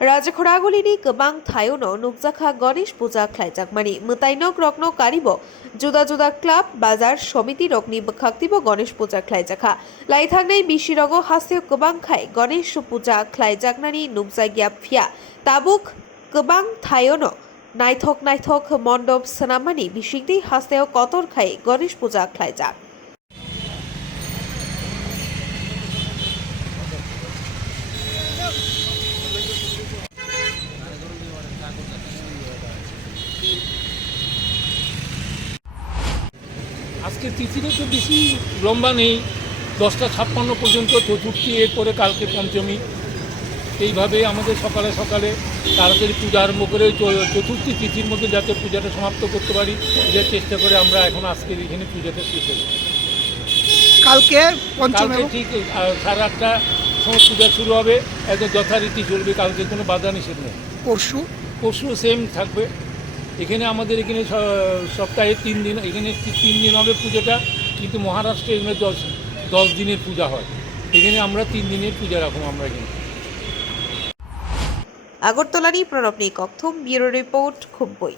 राजखरागुलिनि गोबां थायावनो नुकजाखा गणेश पूजा ख्लायजाकमानि मोताइनक रकनो कारिबो जुदा जुदा क्लाब बाजार समिति रकनि बखाक्तिबो गणेश पूजा ख्लायजाखा लाइथांनाय बिसिरगो हास्यो गोबां खाय गणेश पूजा ख्लायजाकनानि नुकजागिया फिया ताबुक गोबां थायावनो नायथक नायथक मण्डप सोनामानि बिसिंनि हास्तायाव कतर खाय गणेश पूजा ख्लायजाक আজকে তিথিটা তো বেশি লম্বা নেই, 10টা 56 পর্যন্ত চতুর্থী, এরপরে কালকে পঞ্চমী। এইভাবে আমাদের সকালে সকালে তাড়াতাড়ি পূজা আরম্ভ করে চতুর্থী তিথির মধ্যে যাতে পূজাটা সমাপ্ত করতে পারি পূজার চেষ্টা করে আমরা এখন আজকের এখানে পূজাটা শেষ হল। কালকে কালকে ঠিক 8:30 সময় পূজা শুরু হবে, একদম যথারীতি চলবে। কালকে কোনো বাধা নিষেধ নেই। পরশু সেম থাকবে। এখানে আমাদের এখানে সপ্তাহে 3 দিন, এখানে 3 দিন হবে পূজাটা, কিন্তু মহারাষ্ট্রে এখানে 10 দিনের পূজা হয়। এখানে আমরা 3 দিনের পূজা রাখবো আমরা এখানে। আগরতলানি প্রণব নিকথম ব্যুরো রিপোর্ট খুবই।